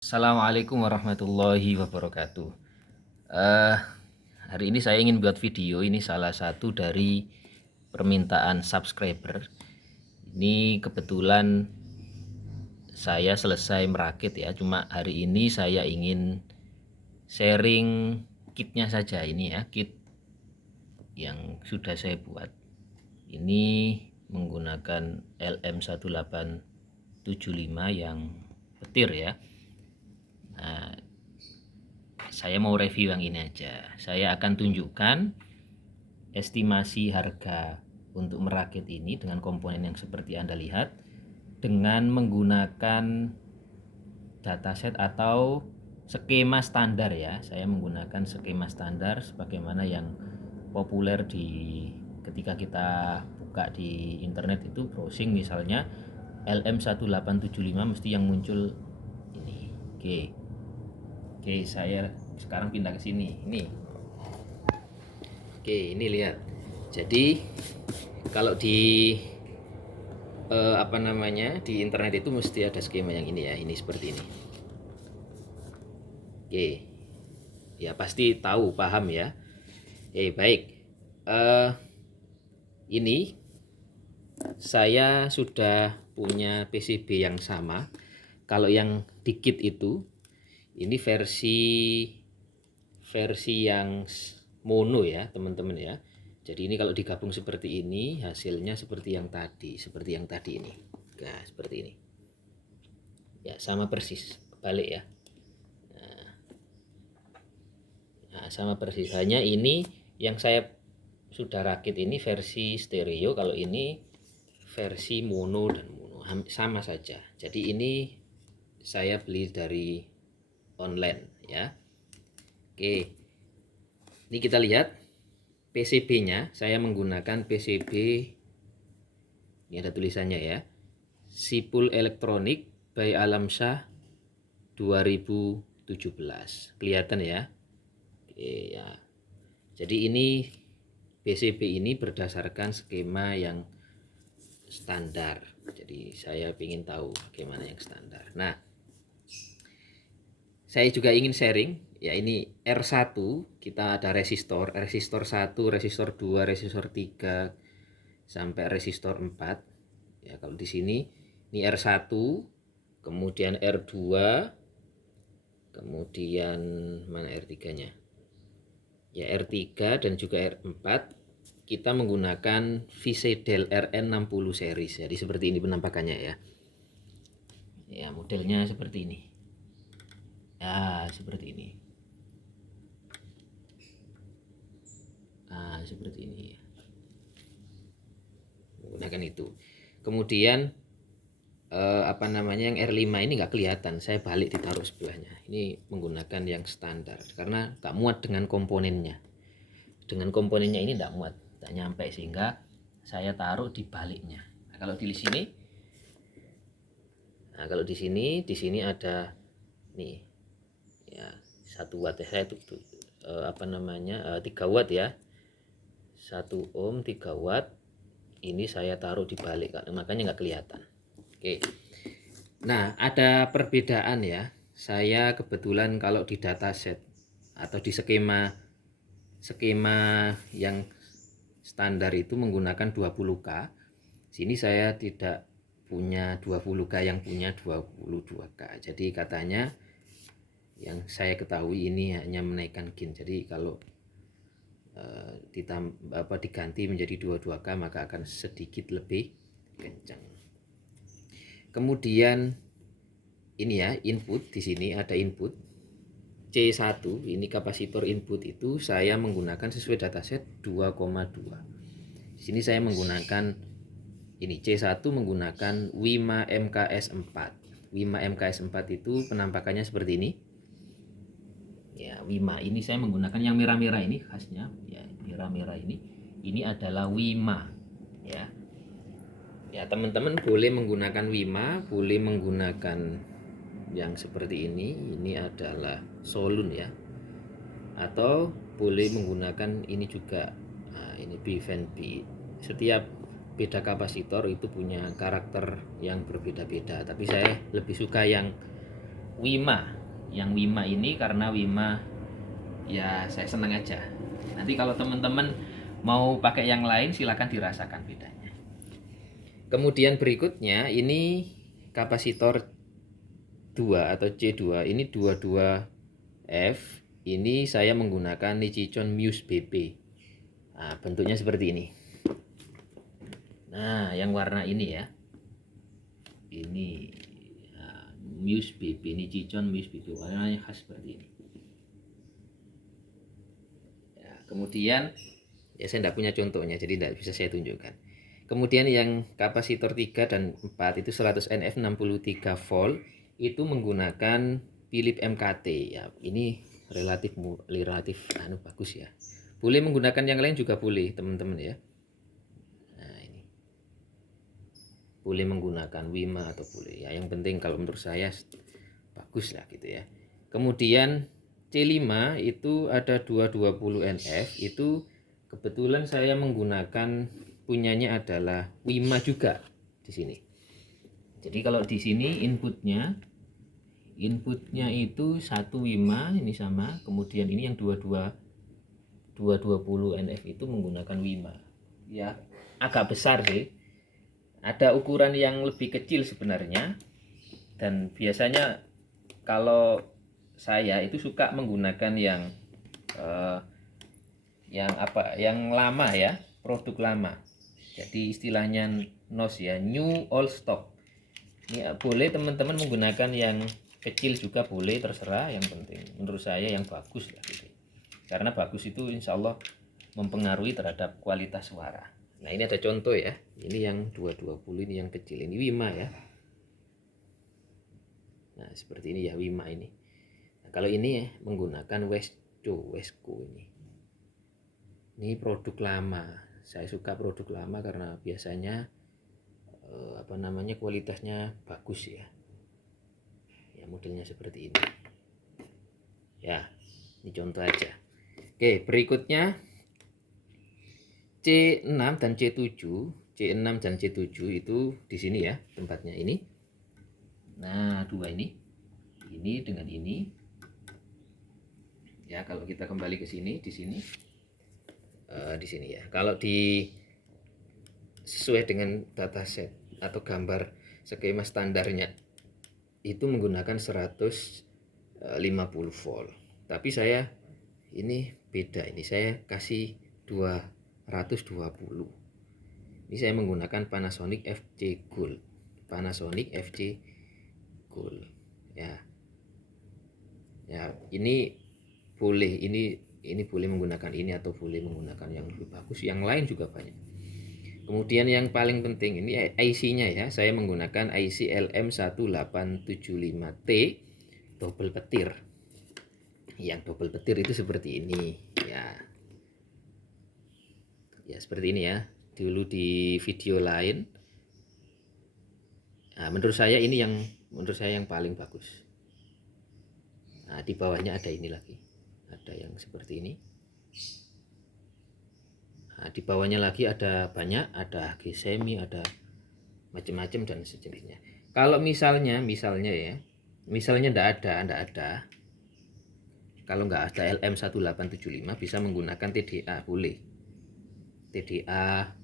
Assalamualaikum warahmatullahi wabarakatuh. Eh, Hari ini saya ingin buat video. Ini salah satu dari permintaan subscriber. Ini kebetulan saya selesai merakit ya. Cuma hari ini saya ingin sharing kitnya saja. Ini ya, kit yang sudah saya buat. Ini menggunakan LM1875 yang petir ya. Nah, saya mau review yang ini aja. Saya akan tunjukkan estimasi harga untuk merakit ini dengan komponen yang seperti Anda lihat dengan menggunakan dataset atau skema standar ya. Saya menggunakan skema standar sebagaimana yang populer ketika kita buka di internet itu browsing misalnya LM1875 mesti yang muncul ini. Oke, saya sekarang pindah ke sini. Ini lihat. Jadi kalau di di internet itu mesti ada skema yang ini ya. Ini seperti ini. Oke, ya pasti tahu, paham ya. Baik. Ini saya sudah punya PCB yang sama. Kalau yang dikit itu, ini versi yang mono ya teman-teman ya. Jadi ini kalau digabung seperti ini hasilnya seperti yang tadi ini. Nah seperti ini ya, sama persis balik ya. Nah sama persis, hanya ini yang saya sudah rakit ini versi stereo, kalau ini versi mono dan mono sama saja. Jadi ini saya beli dari online ya. Oke, ini kita lihat PCB-nya. Saya menggunakan PCB, ini ada tulisannya ya, Sipul Elektronik by Alamsyah 2017. Kelihatan ya. Oke ya. Jadi ini PCB ini berdasarkan skema yang standar. Jadi saya ingin tahu bagaimana yang standar. Nah, saya juga ingin sharing ya, ini R1 kita ada resistor 1, resistor 2, resistor 3 sampai resistor 4. Ya, kalau di sini ini R1, kemudian R2, kemudian mana R3-nya? Ya R3 dan juga R4. Kita menggunakan Vicedel RN60 series. Jadi seperti ini penampakannya ya. Ya, modelnya seperti ini. Ya, seperti ini. Nah, seperti ini. Menggunakan itu. Kemudian yang R5 ini nggak kelihatan. Saya balik ditaruh sebelahnya. Ini menggunakan yang standar karena nggak muat dengan komponennya. Dengan komponennya ini nggak muat, nggak nyampe, sehingga saya taruh di baliknya. Nah, kalau di sini ada nih ya 1 watt ya, saya 3 watt ya, 1 ohm 3 watt. Ini saya taruh di balik, makanya nggak kelihatan. Oke, nah ada perbedaan ya. Saya kebetulan kalau di dataset atau di skema yang standar itu menggunakan 20K. Sini saya tidak punya 20K, yang punya 22K. Jadi katanya yang saya ketahui ini hanya menaikkan gain. Jadi kalau diganti menjadi 22K maka akan sedikit lebih kencang. Kemudian ini ya, input, di sini ada input C1, ini kapasitor input itu saya menggunakan sesuai dataset 2,2. Di sini saya menggunakan ini C1 menggunakan WIMA MKS4. WIMA MKS4 itu penampakannya seperti ini. Ya, WIMA ini saya menggunakan yang merah-merah ini, khasnya ya, merah-merah ini. Ini adalah WIMA ya. Ya, teman-teman boleh menggunakan WIMA, boleh menggunakan yang seperti ini. Ini adalah Solun ya. Atau boleh menggunakan ini juga. Nah, ini B-Fan-B. Setiap beda kapasitor itu punya karakter yang berbeda-beda, tapi saya lebih suka yang Wima. Yang Wima ini karena Wima ya saya senang aja. Nanti kalau teman-teman mau pakai yang lain silakan dirasakan bedanya. Kemudian berikutnya ini kapasitor 2 atau C2, ini 22F. Ini saya menggunakan Nichicon Muse BP. Nah, bentuknya seperti ini. Nah, yang warna ini ya. Ini Muse BP, Nichicon Muse BP, warnanya khas seperti ini. Ya, kemudian ya saya tidak punya contohnya jadi tidak bisa saya tunjukkan. Kemudian yang kapasitor 3 dan 4 itu 100 NF 63 volt itu menggunakan Philips MKT ya. Ini relatif bagus ya. Boleh menggunakan yang lain juga boleh teman-teman ya. Nah, ini boleh menggunakan Wima atau boleh ya, yang penting kalau menurut saya bagus lah gitu ya. Kemudian C5 itu ada 220 NF, itu kebetulan saya menggunakan punyanya adalah Wima juga di sini. Jadi kalau di sini inputnya itu 1 Wima ini sama, kemudian ini yang 220 NF itu menggunakan Wima. Ya, agak besar sih. Ada ukuran yang lebih kecil sebenarnya, dan biasanya kalau saya itu suka menggunakan yang lama ya, produk lama. Jadi istilahnya NOS ya, new old stock. Ini boleh teman-teman menggunakan yang kecil juga boleh, terserah, yang penting menurut saya yang bagus lah gitu. Karena bagus itu insya Allah mempengaruhi terhadap kualitas suara. Nah, ini ada contoh ya. Ini yang 220, ini yang kecil, ini Wima ya. Nah, seperti ini ya Wima ini. Nah, kalau ini menggunakan Wesco ini. Ini produk lama. Saya suka produk lama karena biasanya kualitasnya bagus ya. Ya, modelnya seperti ini. Ya, ini contoh aja. Oke, berikutnya C6 dan C7. C6 dan C7 itu di sini ya tempatnya ini. Nah, dua ini dengan ini. Ya, kalau kita kembali ke sini, di sini ya. Kalau sesuai dengan dataset atau gambar skema standarnya itu menggunakan 150 volt. Tapi saya ini beda, ini saya kasih 220. Ini saya menggunakan Panasonic FC Gold. Panasonic FC Gold. Ya. Ya, ini boleh, ini boleh menggunakan ini atau boleh menggunakan yang lebih bagus. Yang lain juga banyak. Kemudian yang paling penting ini IC-nya ya. Saya menggunakan IC LM1875T double petir. Yang double petir itu seperti ini ya. Ya, seperti ini ya. Dulu di video lain. Nah, menurut saya ini yang paling bagus. Nah, di bawahnya ada ini lagi. Ada yang seperti ini. Nah, di bawahnya lagi ada banyak, ada G-Semi, ada macam-macam dan sejenisnya. Kalau misalnya ya, enggak ada. Kalau enggak ada LM1875 bisa menggunakan TDA, boleh. TDA.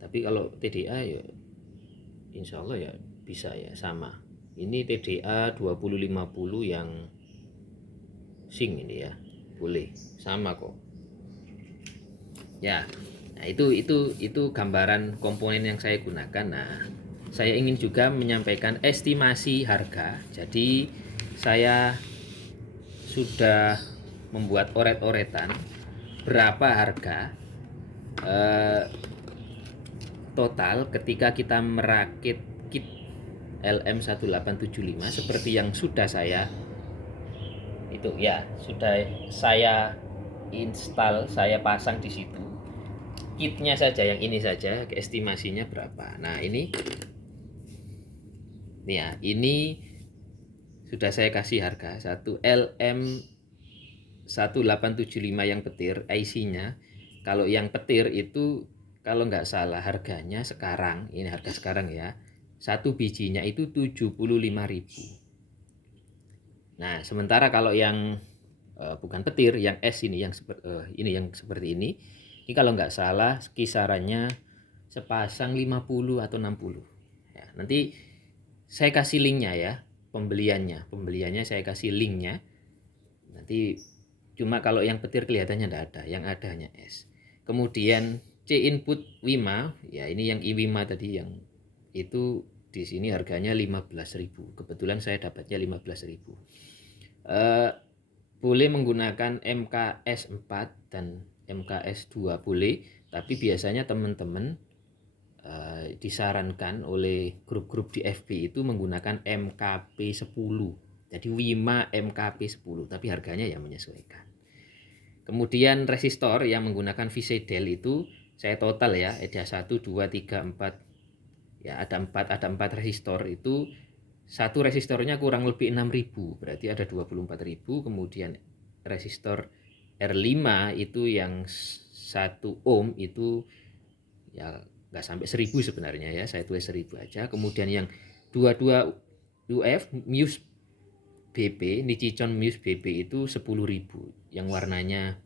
Tapi kalau TDA ya insya Allah ya bisa ya sama. Ini TDA 2050 yang sing ini ya, boleh sama kok ya. Nah, itu gambaran komponen yang saya gunakan. Nah, saya ingin juga menyampaikan estimasi harga. Jadi saya sudah membuat oret-oretan berapa harga total ketika kita merakit kit LM1875 seperti yang sudah saya install, saya pasang di situ. Kitnya saja yang ini saja, estimasinya berapa. Nah, ini nih ya, ini sudah saya kasih harga 1 LM1875 yang petir IC-nya. Kalau yang petir itu kalau nggak salah harganya sekarang, ini harga sekarang ya, satu bijinya itu 75.000. Nah, sementara kalau yang bukan petir, yang es ini yang seperti ini kalau nggak salah kisarannya sepasang 50 atau 60. Ya, nanti saya kasih linknya ya, pembeliannya saya kasih linknya. Nanti cuma kalau yang petir kelihatannya nggak ada, yang ada hanya es. Kemudian C input Wima, ya ini yang iWima tadi yang itu di sini harganya 15.000. Kebetulan saya dapatnya 15.000. Boleh menggunakan MKS 4 dan MKS 2 boleh, tapi biasanya teman-teman disarankan oleh grup-grup di FB itu menggunakan MKP 10. Jadi Wima MKP 10, tapi harganya ya menyesuaikan. Kemudian resistor yang menggunakan VCDEL itu saya total ya, ada 1 2 3 4. Ya, ada 4 resistor itu satu resistornya kurang lebih 6.000, berarti ada 24.000. Kemudian resistor R5 itu yang 1 ohm itu ya nggak sampai 1.000 sebenarnya ya, saya tulis 1.000 aja. Kemudian yang 22 UF Muse BP, Nichicon Muse BP itu 10.000, yang warnanya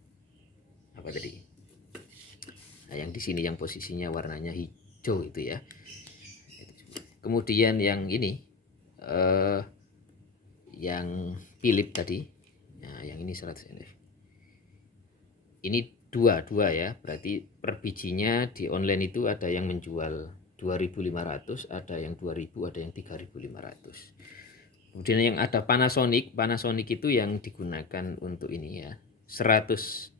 apa tadi? Nah, yang di sini yang posisinya warnanya hijau itu ya. Kemudian yang ini yang Philip tadi, nah yang ini 100 NF. Ini dua ya, berarti per bijinya di online itu ada yang menjual 2.500, ada yang 2.000, ada yang 3.500. Kemudian yang ada Panasonic itu yang digunakan untuk ini ya, 100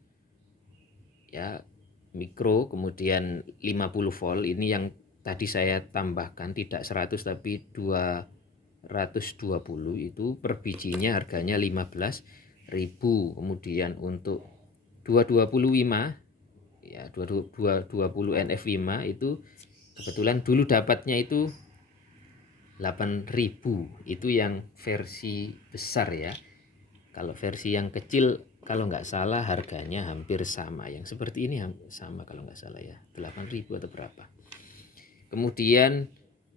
ya mikro, kemudian 50 volt. Ini yang tadi saya tambahkan tidak 100 tapi 220, itu per bijinya harganya 15.000. Kemudian untuk 225 ya, 220 NF5 itu kebetulan dulu dapatnya itu 8.000, itu yang versi besar ya. Kalau versi yang kecil kalau nggak salah harganya hampir sama, yang seperti ini sama kalau nggak salah ya, 8.000 atau berapa. Kemudian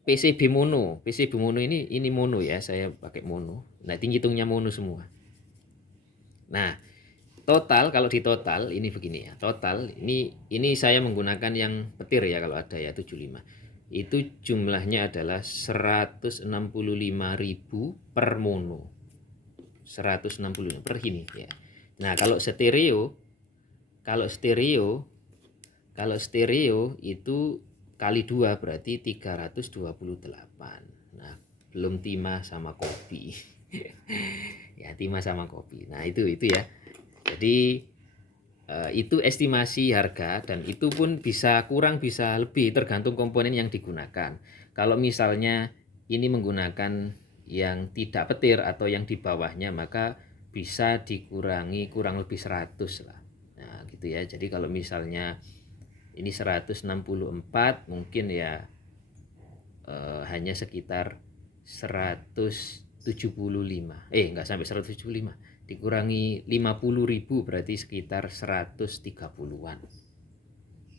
PCB mono ini mono ya, saya pakai mono. Nah, hitungnya mono semua. Nah, total kalau di total ini begini ya, total ini saya menggunakan yang petir ya, kalau ada ya 75. Itu jumlahnya adalah 165.000 per mono. 165 per ini ya. Nah, kalau stereo itu kali 2 berarti 328. Nah, belum timah sama kopi. Ya, timah sama kopi. Nah, itu ya. Jadi itu estimasi harga, dan itu pun bisa kurang bisa lebih tergantung komponen yang digunakan. Kalau misalnya ini menggunakan yang tidak petir atau yang di bawahnya, maka bisa dikurangi kurang lebih 100 lah. Nah, gitu ya. Jadi kalau misalnya ini 164 mungkin ya hanya sekitar 175. Enggak sampai 175. Dikurangi 50.000 berarti sekitar 130-an.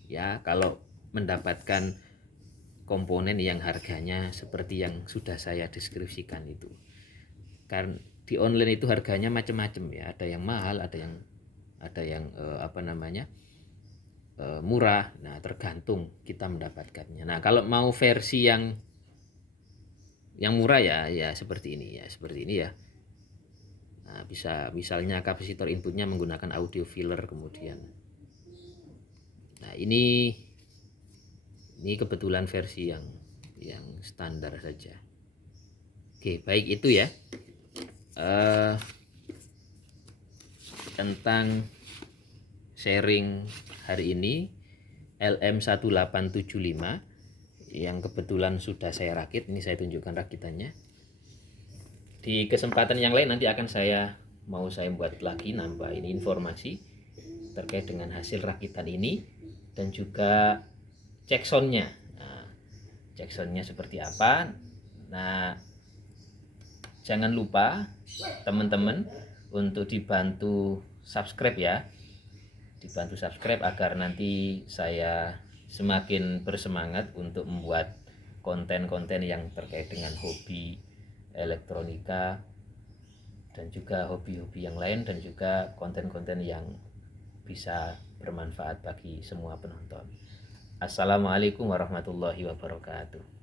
Ya, kalau mendapatkan komponen yang harganya seperti yang sudah saya deskripsikan itu. Karena di online itu harganya macam-macam ya, ada yang mahal, ada yang murah. Nah, tergantung kita mendapatkannya. Nah, kalau mau versi yang murah ya seperti ini ya, Nah, bisa misalnya kapasitor inputnya menggunakan audio filler. Kemudian nah ini kebetulan versi yang standar saja. Oke, baik, itu ya tentang sharing hari ini LM1875 yang kebetulan sudah saya rakit. Ini saya tunjukkan rakitannya. Di kesempatan yang lain nanti akan saya buat lagi, nambah ini informasi terkait dengan hasil rakitan ini, dan juga cek soundnya. Nah, cek soundnya seperti apa. Nah, jangan lupa teman-teman untuk dibantu subscribe ya, agar nanti saya semakin bersemangat untuk membuat konten-konten yang terkait dengan hobi elektronika dan juga hobi-hobi yang lain, dan juga konten-konten yang bisa bermanfaat bagi semua penonton. Assalamualaikum warahmatullahi wabarakatuh.